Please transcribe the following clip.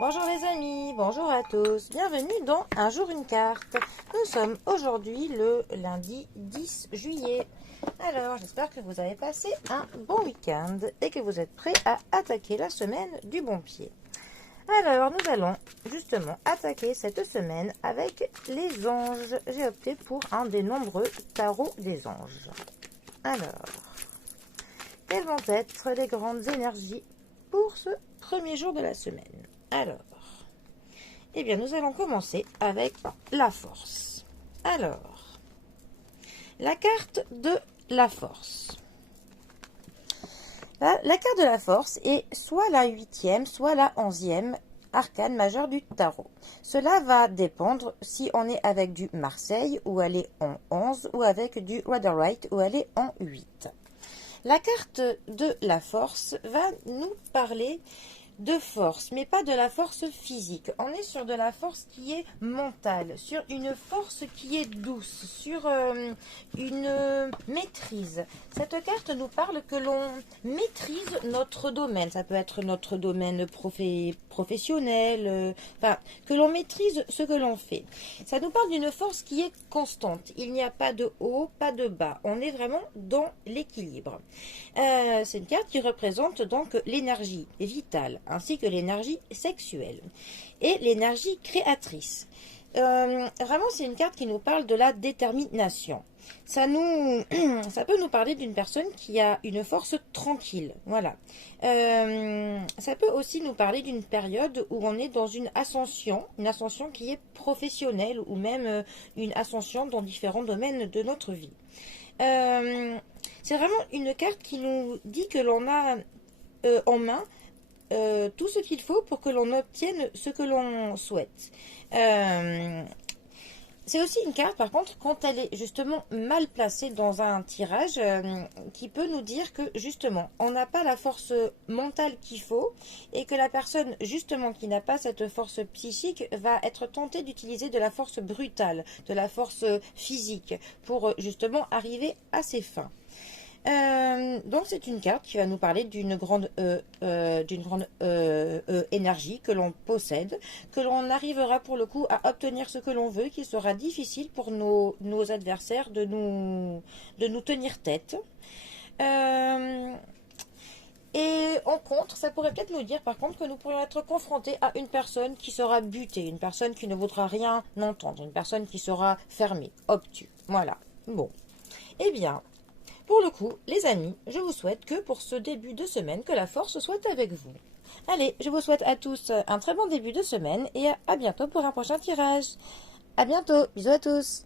Bonjour les amis, bonjour à tous, bienvenue dans Un jour une carte. Nous sommes aujourd'hui le lundi 10 juillet. Alors j'espère que vous avez passé un bon week-end et que vous êtes prêts à attaquer la semaine du bon pied. Alors nous allons justement attaquer cette semaine avec les anges. J'ai opté pour un des nombreux tarots des anges. Alors, quelles vont être les grandes énergies pour ce premier jour de la semaine? Alors, eh bien, nous allons commencer avec la force. Alors, la carte de la force. La carte de la force est soit la 8e, soit la 11e arcane majeure du tarot. Cela va dépendre si on est avec du Marseille, où elle est en 11, ou avec du Rider-Waite, où elle est en 8. La carte de la force va nous parler de force, mais pas de la force physique. On est sur de la force qui est mentale, sur une force qui est douce, sur une maîtrise. Cette carte nous parle que l'on maîtrise notre domaine. Ça peut être notre domaine professionnel, que l'on maîtrise ce que l'on fait. Ça nous parle d'une force qui est constante. Il n'y a pas de haut, pas de bas. On est vraiment dans l'équilibre. C'est une carte qui représente donc l'énergie vitale, ainsi que l'énergie sexuelle et l'énergie créatrice. Vraiment, c'est une carte qui nous parle de la détermination. Ça peut nous parler d'une personne qui a une force tranquille. Voilà. Ça peut aussi nous parler d'une période où on est dans une ascension qui est professionnelle ou même une ascension dans différents domaines de notre vie. C'est vraiment une carte qui nous dit que l'on a en main tout ce qu'il faut pour que l'on obtienne ce que l'on souhaite. C'est aussi une carte, par contre, quand elle est justement mal placée dans un tirage, qui peut nous dire que, justement, on n'a pas la force mentale qu'il faut et que la personne, justement, qui n'a pas cette force psychique va être tentée d'utiliser de la force brutale, de la force physique pour, justement, arriver à ses fins. Donc c'est une carte qui va nous parler d'une grande énergie que l'on possède, que l'on arrivera pour le coup à obtenir ce que l'on veut, qu'il sera difficile pour nos adversaires de nous tenir tête. Et en contre, ça pourrait peut-être nous dire par contre que nous pourrions être confrontés à une personne qui sera butée, une personne qui ne voudra rien entendre, une personne qui sera fermée, obtus. Voilà. Bon. Eh bien, pour le coup, les amis, je vous souhaite que pour ce début de semaine, que la force soit avec vous. Allez, je vous souhaite à tous un très bon début de semaine et à bientôt pour un prochain tirage. À bientôt, bisous à tous.